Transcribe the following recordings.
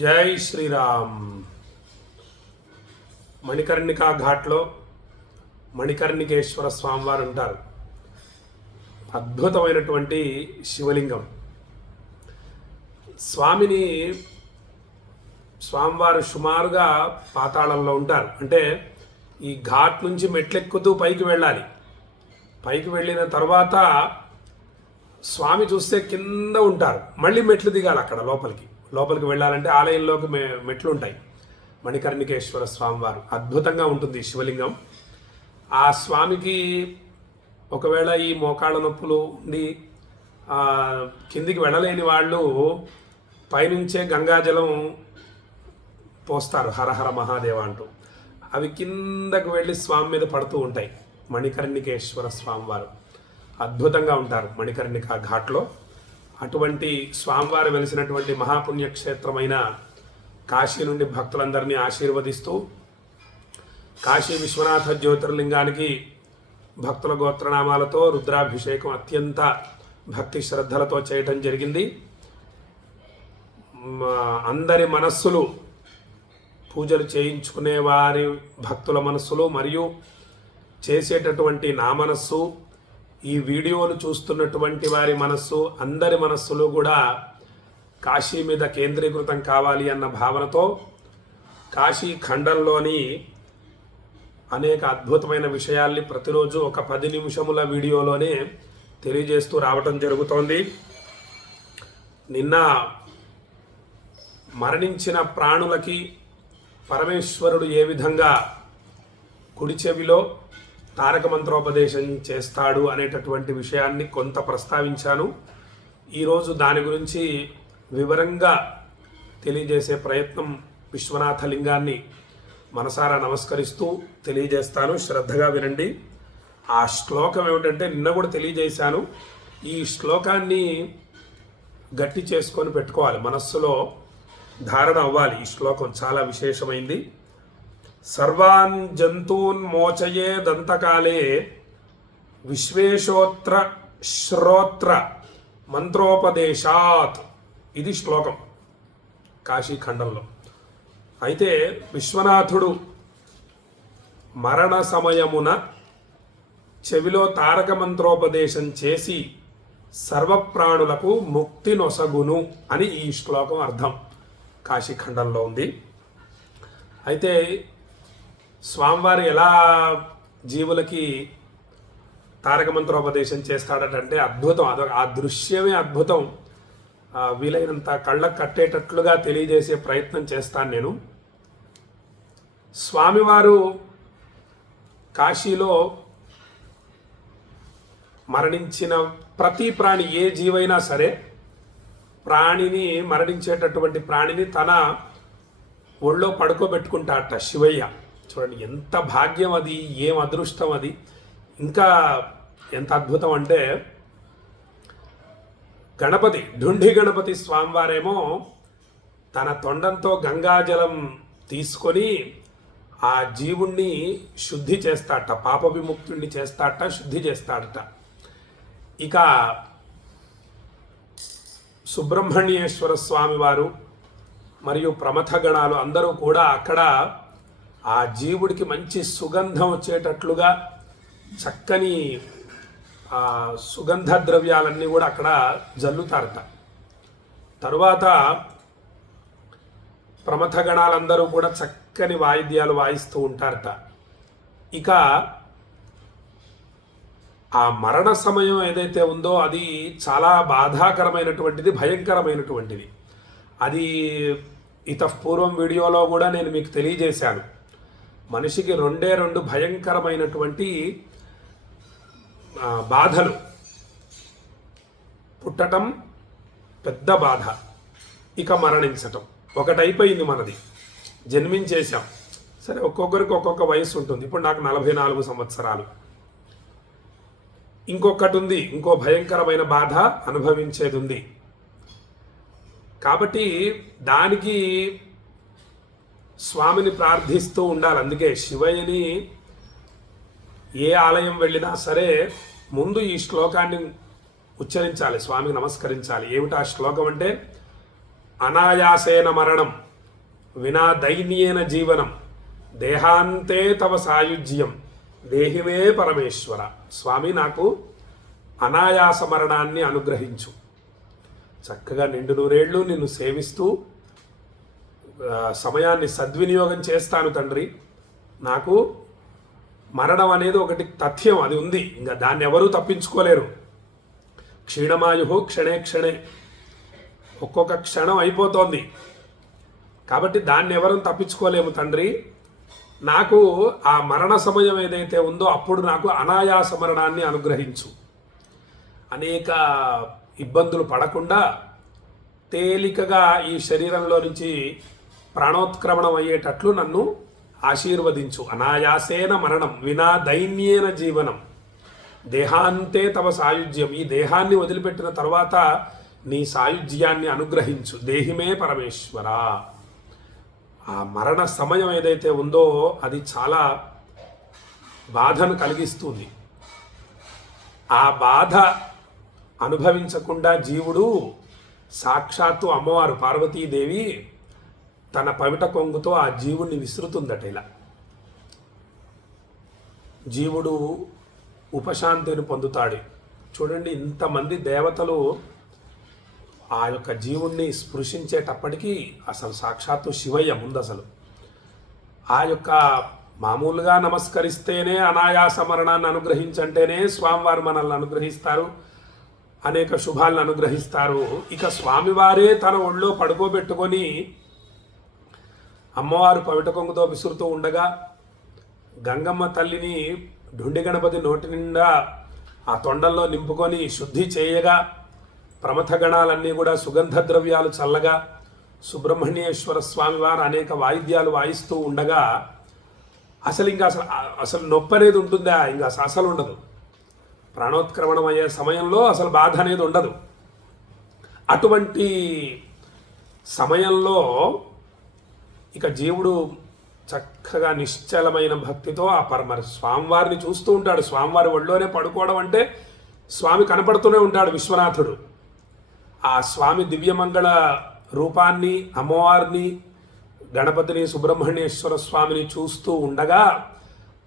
జై శ్రీరామ్. మణికర్ణికా ఘాట్లో మణికర్ణికేశ్వర స్వామివారు ఉంటారు. అద్భుతమైనటువంటి శివలింగం. స్వామివారు సుమారుగా పాతాళంలో ఉంటారు. అంటే ఈ ఘాట్ నుంచి మెట్లెక్కుతూ పైకి వెళ్ళాలి. పైకి వెళ్ళిన తర్వాత స్వామి చూస్తే కింద ఉంటారు. మళ్ళీ మెట్లు దిగాలి. అక్కడ లోపలికి వెళ్ళాలంటే ఆలయంలోకి మెట్లు ఉంటాయి. మణికర్ణికేశ్వర స్వామివారు అద్భుతంగా ఉంటుంది శివలింగం. ఆ స్వామికి ఒకవేళ ఈ మోకాళ్ళ నొప్పులు ఉండి కిందికి వెళ్ళలేని వాళ్ళు పైనుంచే గంగాజలం పోస్తారు, హరహర మహాదేవ అంటూ. అవి కిందకు వెళ్ళి స్వామి మీద పడుతూ ఉంటాయి. మణికర్ణికేశ్వర స్వామివారు అద్భుతంగా ఉంటారు మణికర్ణికా ఘాట్లో. అటువంటి స్వామివారు వెలిసినటువంటి మహాపుణ్యక్షేత్రమైన కాశీ నుండి భక్తులందరినీ ఆశీర్వదిస్తూ కాశీ విశ్వనాథ జ్యోతిర్లింగానికి భక్తుల గోత్రనామాలతో రుద్రాభిషేకం అత్యంత భక్తి శ్రద్ధలతో చేయటం జరిగింది. అందరి మనస్సులు, పూజలు చేయించుకునే వారి భక్తుల మనస్సులు మరియు చేసేటటువంటి నా మనస్సు, ఈ వీడియోలు చూస్తున్నటువంటి వారి మనస్సు, అందరి మనస్సులు కూడా కాశీ మీద కేంద్రీకృతం కావాలి అన్న భావనతో కాశీ ఖండంలోని అనేక అద్భుతమైన విషయాల్ని ప్రతిరోజు ఒక 10 నిమిషముల వీడియోలోనే తెలియజేస్తూ రావటం జరుగుతోంది. నిన్న మరణించిన ప్రాణులకి పరమేశ్వరుడు ఏ విధంగా కుడి చెవిలో తారక మంత్రోపదేశం చేస్తాడు అనేటటువంటి విషయాన్ని కొంత ప్రస్తావించాను. ఈరోజు దాని గురించి వివరంగా తెలియజేసే ప్రయత్నం, విశ్వనాథ లింగాన్ని మనసారా నమస్కరిస్తూ తెలియజేస్తాను. శ్రద్ధగా వినండి. ఆ శ్లోకం ఏమిటంటే నిన్న కూడా తెలియజేశాను. ఈ శ్లోకాన్ని గట్టి చేసుకొని పెట్టుకోవాలి, మనస్సులో ధారణ అవ్వాలి. ఈ శ్లోకం చాలా విశేషమైంది. సర్వాన్ జంతూన్ మోచయే దంతకాలే విశ్వేశోత్ర శ్రోత్ర మంత్రోపదేశాత్. ఇది శ్లోకం కాశీఖండంలో. అయితే విశ్వనాథుడు మరణ సమయమున చెవిలో తారక మంత్రోపదేశం చేసి సర్వప్రాణులకు ముక్తి నొసగును అని ఈ శ్లోకం అర్థం కాశీఖండంలో ఉంది. అయితే స్వామివారు ఎలా జీవులకి తారక మంత్రోపదేశం చేస్తాడటంటే అద్భుతం. ఆ దృశ్యమే అద్భుతం. వీలైనంత కళ్ళకు కట్టేటట్లుగా తెలియజేసే ప్రయత్నం చేస్తాను నేను. స్వామివారు కాశీలో మరణించిన ప్రతి ప్రాణి, ఏ జీవైనా సరే, మరణించేటటువంటి ప్రాణిని తన ఒళ్ళో పడుకోబెట్టుకుంటాడట శివయ్య. చూడండి ఎంత భాగ్యం అది, ఏం అదృష్టం అది. ఇంకా ఎంత అద్భుతం అంటే గణపతి, ఢుండి గణపతి స్వామివారేమో తన తొండంతో గంగాజలం తీసుకొని ఆ జీవుణ్ణి శుద్ధి చేస్తాడట, పాప విముక్తుణ్ణి చేస్తాడట, శుద్ధి చేస్తాడట. ఇక సుబ్రహ్మణ్యేశ్వర స్వామివారు మరియు ప్రమథ గణాలు అందరూ కూడా అక్కడ ఆ జీవుడికి మంచి సుగంధం వచ్చేటట్లుగా చక్కని సుగంధ ద్రవ్యాలన్నీ కూడా అక్కడ జల్లుతారట. తరువాత ప్రమథ గణాలందరూ కూడా చక్కని వాయిద్యాలు వాయిస్తూ ఉంటారట. ఇక ఆ మరణ సమయం ఏదైతే ఉందో అది చాలా బాధాకరమైనటువంటిది, భయంకరమైనటువంటిది. అది పూర్వం వీడియోలో కూడా నేను మీకు తెలియజేశాను. మనిషికి రెండు భయంకరమైనటువంటి బాధలు. పుట్టటం పెద్ద బాధ, ఇక మరణించటం ఒకటైపోయింది. మనది జన్మించేశాం సరే, ఒక్కొక్కరికి ఒక్కొక్క వయసు ఉంటుంది. ఇప్పుడు నాకు 44 సంవత్సరాలు. ఇంకొకటి ఉంది, ఇంకో భయంకరమైన బాధ అనుభవించేది ఉంది. కాబట్టి దానికి స్వామిని ప్రార్థిస్తూ ఉండాలి. అందుకే శివయ్యని ఏ ఆలయం వెళ్ళినా సరే ముందు ఈ శ్లోకాన్ని ఉచ్చరించాలి, స్వామికి నమస్కరించాలి. ఏమిటా శ్లోకం అంటే అనాయాసేన మరణం వినా దైన్యేన జీవనం దేహాంతే తవ సాయుజ్యం దేహిమే పరమేశ్వర. స్వామి, నాకు అనాయాస మరణాన్ని అనుగ్రహించు. చక్కగా నిండు నూరేళ్లు నిన్ను సేవిస్తూ సమయాన్ని సద్వినియోగం చేస్తాను తండ్రి. నాకు మరణం అనేది ఒకటి తథ్యం, అది ఉంది, ఇంకా దాన్ని ఎవరూ తప్పించుకోలేరు. క్షీణమాయు క్షణే క్షణే, ఒక్కొక్క క్షణం అయిపోతోంది కాబట్టి దాన్ని ఎవరూ తప్పించుకోలేము తండ్రి. నాకు ఆ మరణ సమయం ఏదైతే ఉందో అప్పుడు నాకు అనాయాస మరణాన్ని అనుగ్రహించు. అనేక ఇబ్బందులు పడకుండా తేలికగా ఈ శరీరంలో నుంచి ప్రాణోత్క్రమణం అయ్యేటట్లు నన్ను ఆశీర్వదించు. అనాయాసేన మరణం వినా దైన్యేన జీవనం దేహాంతే తవ సాయుజ్యం. ఈ దేహాన్ని వదిలిపెట్టిన తర్వాత నీ సాయుజ్యాన్ని అనుగ్రహించు. దేహిమే పరమేశ్వర. ఆ మరణ సమయం ఏదైతే ఉందో అది చాలా బాధను కలిగిస్తుంది. ఆ బాధ అనుభవించకుండా జీవుడు సాక్షాత్తు అమ్మవారు పార్వతీదేవి తన పవిట కొంగుతో ఆ జీవుణ్ణి విసురుతుందట. ఇలా జీవుడు ఉపశాంతిని పొందుతాడు. చూడండి, ఇంతమంది దేవతలు ఆ యొక్క జీవుణ్ణి స్పృశించేటప్పటికీ అసలు సాక్షాత్తు శివయ్య ముందు అసలు ఆ యొక్క మామూలుగా నమస్కరిస్తేనే అనాయాస మరణాన్ని అనుగ్రహించంటేనే స్వామివారు మనల్ని అనుగ్రహిస్తారు, అనేక శుభాలను అనుగ్రహిస్తారు. ఇక స్వామివారే తన ఒళ్ళో పడుకోబెట్టుకొని అమ్మవారు పవిట కొంగుతో విసురుతూ ఉండగా గంగమ్మ తల్లిని ఢుండి గణపతి నోటి నిండా ఆ తొండంలో నింపుకొని శుద్ధి చేయగా ప్రమథ గణాలన్నీ కూడా సుగంధ ద్రవ్యాలు చల్లగా సుబ్రహ్మణ్యేశ్వర స్వామివారు అనేక వాయిద్యాలు వాయిస్తూ ఉండగా అసలు ఇంకా అసలు నొప్పి అనేది ఉంటుందా? ఇంకా అసలు ఉండదు. ప్రాణోత్క్రమణం అయ్యే సమయంలో అసలు బాధ అనేది ఉండదు. అటువంటి సమయంలో ఇక జీవుడు చక్కగా నిశ్చలమైన భక్తితో ఆ మరి స్వామివారిని చూస్తూ ఉంటాడు. స్వామివారి ఒళ్ళోనే పడుకోవడం అంటే స్వామి కనపడుతూనే ఉంటాడు విశ్వనాథుడు. ఆ స్వామి దివ్యమంగళ రూపాన్ని, అమ్మవారిని, గణపతిని, సుబ్రహ్మణ్యేశ్వర స్వామిని చూస్తూ ఉండగా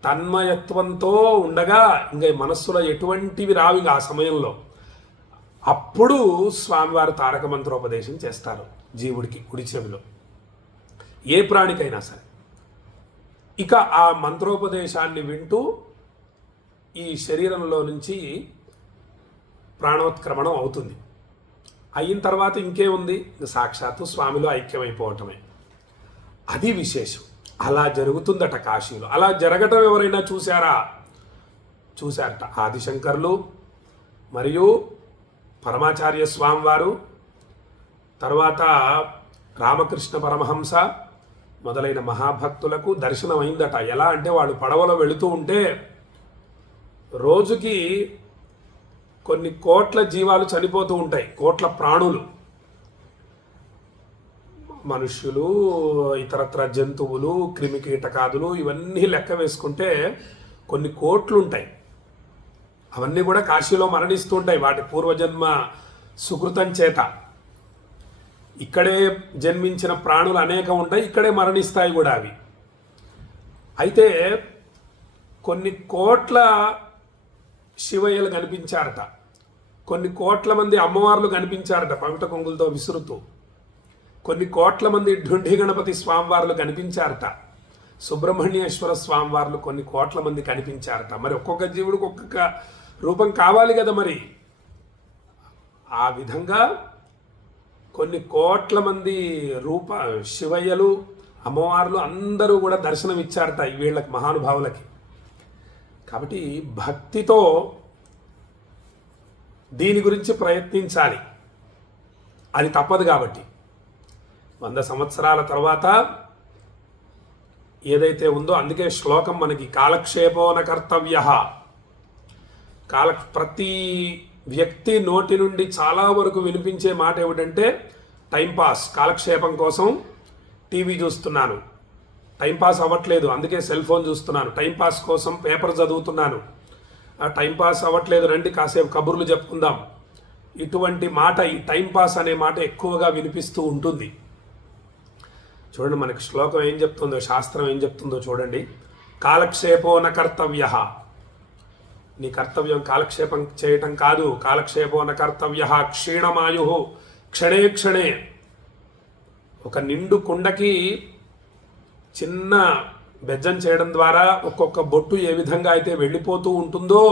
తన్మయత్వంతో ఉండగా ఇంకా మనస్సులో ఎటువంటివి రావు. ఆ సమయంలో అప్పుడు స్వామివారు తారక మంత్రోపదేశం చేస్తారు జీవుడికి కుడి చెవిలో, ఏ ప్రాణికైనా సరే. ఇక ఆ మంత్రోపదేశాన్ని వింటూ ఈ శరీరంలో నుంచి ప్రాణోత్క్రమణం అవుతుంది. అయిన తర్వాత ఇంకేముంది, సాక్షాత్తు స్వామిలో ఐక్యమైపోవటమే. అది విశేషం. అలా జరుగుతుందట కాశీలో. అలా జరగటం ఎవరైనా చూశారా? చూశారట ఆదిశంకర్లు మరియు పరమాచార్య స్వామివారు, తర్వాత రామకృష్ణ పరమహంస మొదలైన మహాభక్తులకు దర్శనం అయిందట. ఎలా అంటే వాళ్ళు పడవలో వెళుతూ ఉంటే రోజుకి కొన్ని కోట్ల జీవాలు చనిపోతూ ఉంటాయి, కోట్ల ప్రాణులు, మనుష్యులు, ఇతరత్ర జంతువులు, క్రిమికీటకాదులు, ఇవన్నీ లెక్క వేసుకుంటే కొన్ని కోట్లు ఉంటాయి. అవన్నీ కూడా కాశీలో మరణిస్తూ ఉంటాయి వాటి పూర్వజన్మ సుకృతం చేత. ఇక్కడే జన్మించిన ప్రాణులు అనేకం ఉంటాయి, ఇక్కడే మరణిస్తాయి కూడా అవి. అయితే కొన్ని కోట్ల శివయ్యలు కనిపించారట, కొన్ని కోట్ల మంది అమ్మవార్లు కనిపించారట పవిట కొంగులతో విసురుతూ, కొన్ని కోట్ల మంది ఢుండి గణపతి స్వామివార్లు కనిపించారట, సుబ్రహ్మణ్యేశ్వర స్వామివార్లు కొన్ని కోట్ల మంది కనిపించారట. మరి ఒక్కొక్క జీవుడికి ఒక్కొక్క రూపం కావాలి కదా. మరి ఆ విధంగా కొన్ని కోట్ల మంది శివయ్యలు, అమ్మవార్లు అందరూ కూడా దర్శనం ఇచ్చారట వీళ్ళకి, మహానుభావులకి. కాబట్టి భక్తితో దీని గురించి ప్రయత్నించాలి, అది తప్పదు. కాబట్టి 100 సంవత్సరాల తర్వాత ఏదైతే ఉందో, అందుకే శ్లోకం మనకి కాలక్షేపోన కర్తవ్య. ప్రతి వ్యక్తి నోటి నుండి చాలా వరకు వినిపించే మాట ఏమిటంటే టైంపాస్, కాలక్షేపం కోసం టీవీ చూస్తున్నాను, టైంపాస్ అవ్వట్లేదు అందుకే సెల్ ఫోన్ చూస్తున్నాను, టైంపాస్ కోసం పేపర్ చదువుతున్నాను, టైంపాస్ అవ్వట్లేదు రండి కాసేపు కబుర్లు చెప్పుకుందాం. ఇటువంటి మాట, ఈ టైంపాస్ అనే మాట ఎక్కువగా వినిపిస్తూ ఉంటుంది. చూడండి మనకి శ్లోకం ఏం చెప్తుందో, శాస్త్రం ఏం చెప్తుందో చూడండి. కాలక్షేపో న కర్తవ్య, నీ కర్తవ్యం కాలక్షేపం చేయటం కాదు. కాలక్షేపో న కర్తవ్య క్షీణమాయు క్షణే క్షణే. ఒక నిండు కుండకి చిన్న బెజ్జం చేయడం ద్వారా ఒక్కొక్క బొట్టు ఏ విధంగా అయితే వెళ్ళిపోతూ ఉంటుందో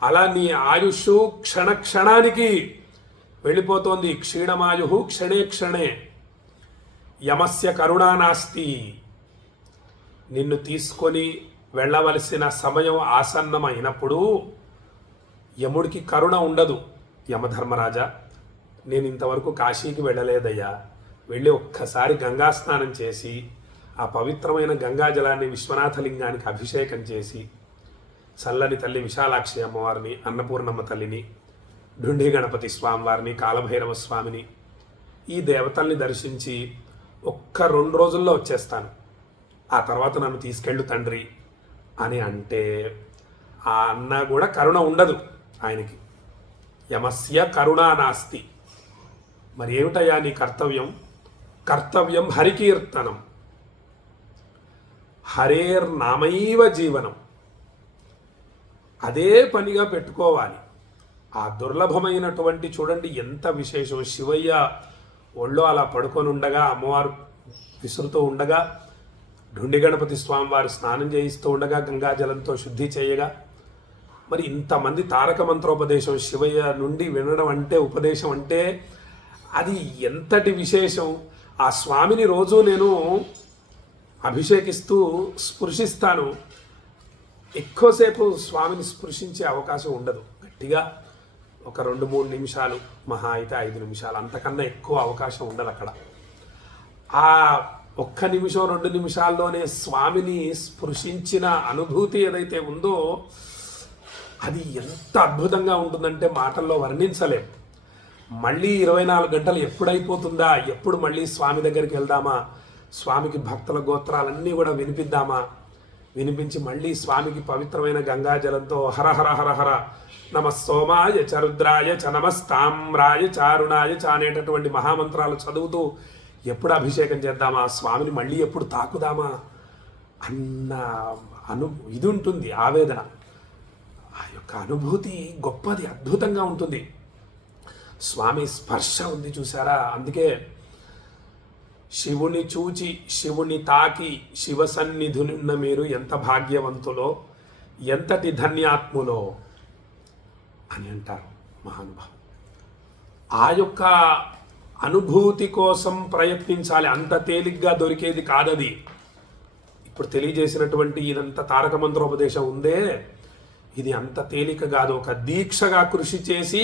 అలా నీ ఆయుష్ క్షణ క్షణానికి వెళ్ళిపోతోంది. క్షీణమాయు క్షణే క్షణే. యమస్య కరుణా నాస్తి, నిన్ను తీసుకొని వెళ్ళవలసిన సమయం ఆసన్నమైనప్పుడు యముడికి కరుణ ఉండదు. యమధర్మరాజా, నేను ఇంతవరకు కాశీకి వెళ్ళలేదయ్యా, వెళ్ళి ఒక్కసారి గంగా స్నానం చేసి ఆ పవిత్రమైన గంగాజలాన్ని విశ్వనాథలింగానికి అభిషేకం చేసి చల్లని తల్లి విశాలాక్షి అమ్మవారిని, అన్నపూర్ణమ్మ తల్లిని, ఢుండి గణపతి స్వామివారిని, కాలభైరవ స్వామిని, ఈ దేవతల్ని దర్శించి ఒక్క 2 రోజుల్లో వచ్చేస్తాను, ఆ తర్వాత నన్ను తీసుకెళ్ళు తండ్రి అని అంటే ఆ అన్న కూడా కరుణ ఉండదు ఆయనకి. యమస్య కరుణా నాస్తి. మరి ఏమిటయ్యా నీ కర్తవ్యం? కర్తవ్యం హరికీర్తనం, హరేర్నామైవ జీవనం. అదే పనిగా పెట్టుకోవాలి. ఆ దుర్లభమైనటువంటి చూడండి ఎంత విశేషం. శివయ్య ఒళ్ళో అలా పడుకొని ఉండగా, అమ్మవారు విసురుతూ ఉండగా, ఢుండి గణపతి స్వామివారు స్నానం చేయిస్తూ ఉండగా, గంగాజలంతో శుద్ధి చేయగా, మరి ఇంతమంది తారక మంత్రోపదేశం శివయ్య నుండి వినడం అంటే, ఉపదేశం అంటే అది ఎంతటి విశేషం. ఆ స్వామిని రోజు నేను అభిషేకిస్తూ స్పృశిస్తాను. ఎక్కువసేపు స్వామిని స్పృశించే అవకాశం ఉండదు. గట్టిగా ఒక 2-3 నిమిషాలు, మహా అయితే 5 నిమిషాలు, అంతకన్నా ఎక్కువ అవకాశం ఉండదు అక్కడ. ఆ 1 నిమిషం 2 నిమిషాల్లోనే స్వామిని స్పృశించిన అనుభూతి ఏదైతే ఉందో అది ఎంత అద్భుతంగా ఉంటుందంటే మాటల్లో వర్ణించలేం. మళ్ళీ 24 గంటలు ఎప్పుడైపోతుందా, ఎప్పుడు మళ్ళీ స్వామి దగ్గరికి వెళ్దామా, స్వామికి భక్తుల గోత్రాలన్నీ కూడా వినిపిద్దామా, వినిపించి మళ్ళీ స్వామికి పవిత్రమైన గంగాజలంతో హర హర హర హర నమ సోమాయ చ రుద్రాయ చ నమస్తామ్రాయ చారుణాయ చ అనేటటువంటి మహామంత్రాలు చదువుతూ ఎప్పుడు అభిషేకం చేద్దామా, స్వామిని మళ్ళీ ఎప్పుడు తాకుదామా అన్న ఇది ఉంటుంది, ఆవేదన. ఆ యొక్క అనుభూతి గొప్పది, అద్భుతంగా ఉంటుంది. స్వామి స్పర్శ ఉంది చూసారా. అందుకే శివుని చూచి శివుని తాకి శివ సన్నిధులున్న మీరు ఎంత భాగ్యవంతులో, ఎంతటి ధన్యాత్ములో అని అంటారు మహానుభావం. ఆ యొక్క అనుభూతి కోసం ప్రయత్నించాలి. అంత తేలిగ్గా దొరికేది కాదది. ఇప్పుడు తెలియజేసినటువంటి ఇదంతా తారక మంత్రోపదేశం ఉందే, ఇది అంత తేలిక కాదు. ఒక దీక్షగా కృషి చేసి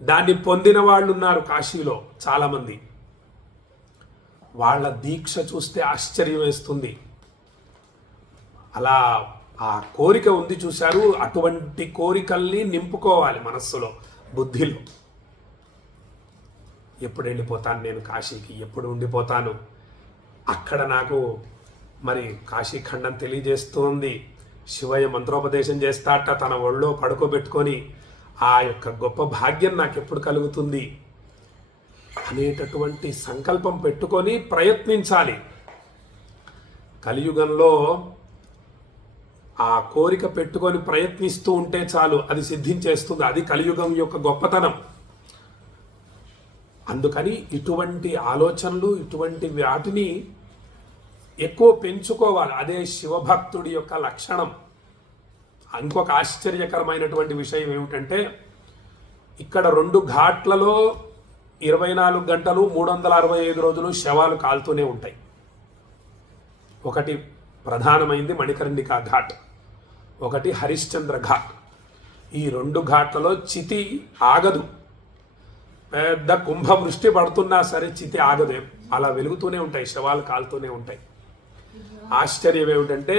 దాన్ని పొందిన వాళ్ళు ఉన్నారు కాశీలో చాలామంది. వాళ్ళ దీక్ష చూస్తే ఆశ్చర్యం వేస్తుంది. అలా ఆ కోరిక ఉంది చూశారు, అటువంటి కోరికల్ని నింపుకోవాలి మనస్సులో, బుద్ధిలో. ఎప్పుడు వెళ్ళిపోతాను నేను కాశీకి, ఎప్పుడు ఉండిపోతాను అక్కడ, నాకు మరి కాశీఖండం తెలియజేస్తోంది, శివయ్య మంత్రోపదేశం చేస్తాట తన ఒళ్ళో పడుకోబెట్టుకొని, ఆ యొక్క గొప్ప భాగ్యం నాకు ఎప్పుడు కలుగుతుంది అనేటటువంటి సంకల్పం పెట్టుకొని ప్రయత్నించాలి. కలియుగంలో ఆ కోరిక పెట్టుకొని ప్రయత్నిస్తూ ఉంటే చాలు, అది సిద్ధించేస్తుంది. అది కలియుగం యొక్క గొప్పతనం. అందుకని ఇటువంటి ఆలోచనలు, ఇటువంటి వాటిని ఎక్కువ పెంచుకోవాలి. అదే శివభక్తుడి యొక్క లక్షణం. ఇంకొక ఆశ్చర్యకరమైనటువంటి విషయం ఏమిటంటే, ఇక్కడ 2 ఘాట్లలో 24 గంటలు 365 రోజులు శవాలు కాలుతూనే ఉంటాయి. ఒకటి ప్రధానమైంది మణికర్ణికా ఘాట్, ఒకటి హరిశ్చంద్ర ఘాట్. ఈ 2 ఘాట్లలో చితి ఆగదు. పెద్ద కుంభవృష్టి పడుతున్నా సరే చితి ఆగదు, అలా వెలుగుతూనే ఉంటాయి, శవాలు కాలుతూనే ఉంటాయి. ఆశ్చర్యం ఏమిటంటే,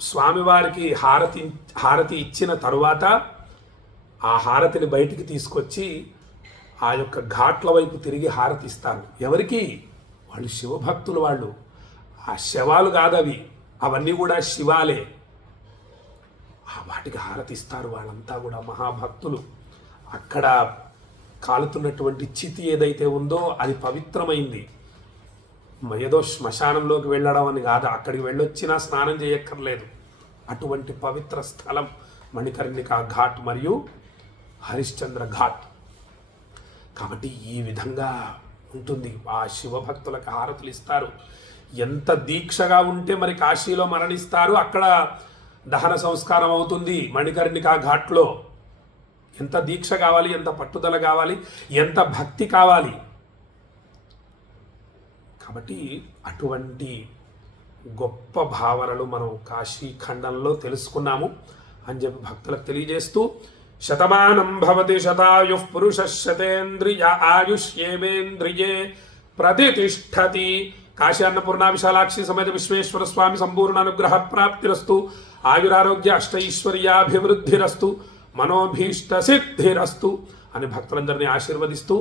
స్వామివారికి హారతి ఇచ్చిన తరువాత ఆ హారతిని బయటికి తీసుకొచ్చి ఆ యొక్క ఘాట్ల వైపు తిరిగి హారతి ఇస్తారు. ఎవరికి? వాళ్ళు శివభక్తులు. వాళ్ళు ఆ శవాలు కాదవి, అవన్నీ కూడా శివాలే. వాటికి హారతి ఇస్తారు. వాళ్ళంతా కూడా మహాభక్తులు. అక్కడ కాలుతున్నటువంటి చితి ఏదైతే ఉందో అది పవిత్రమైంది. ఏదో శ్మశానంలోకి వెళ్ళడం అని కాదు, అక్కడికి వెళ్ళొచ్చినా స్నానం చేయక్కర్లేదు. అటువంటి పవిత్ర స్థలం మణికర్ణికా ఘాట్ మరియు హరిశ్చంద్ర ఘాట్. కాబట్టి ఈ విధంగా ఉంటుంది. ఆ శివభక్తులకు హారతులు ఇస్తారు. ఎంత దీక్షగా ఉంటే మరి కాశీలో మరణిస్తారు, అక్కడ దహన సంస్కారం అవుతుంది మణికర్ణికా ఘాట్లో. ఎంత దీక్ష కావాలి, ఎంత పట్టుదల కావాలి, ఎంత భక్తి కావాలి. కాబట్టి అటువంటి గొప్ప భావనలు మనం కాశీ ఖండంలో తెలుసుకున్నాము అని చెప్పి భక్తులకు తెలియజేస్తూ, శతమానం భవతి శతాయుః పురుషః శతేంద్రియ ఆయుష్యేవేంద్రియే ప్రతిష్ఠతి. కాశీ అన్నపూర్ణ విశాలాక్షి సమేత విశ్వేశ్వర స్వామి సంపూర్ణ అనుగ్రహ ప్రాప్తిరస్తు. ఆయురారోగ్య అష్టైశ్వర్యాభివృద్ధిరస్తు. మనోభీష్ట సిద్ధిరస్తు అని భక్తులందరినీ ఆశీర్వదిస్తూ,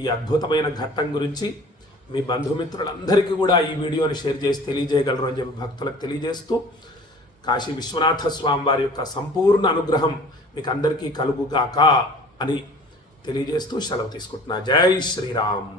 ఈ అద్భుతమైన ఘట్టం గురించి మీ బంధుమిత్రులందరికీ కూడా ఈ వీడియోని షేర్ చేసి తెలియజేయగలరు అని చెప్పి భక్తులకు తెలియజేస్తూ, కాశీ విశ్వనాథ స్వామి వారి యొక్క సంపూర్ణ అనుగ్రహం మీకు అందరికీ కలుగుగాక అని తెలియజేస్తూ సెలవు తీసుకుంటున్నా. జై శ్రీరామ్.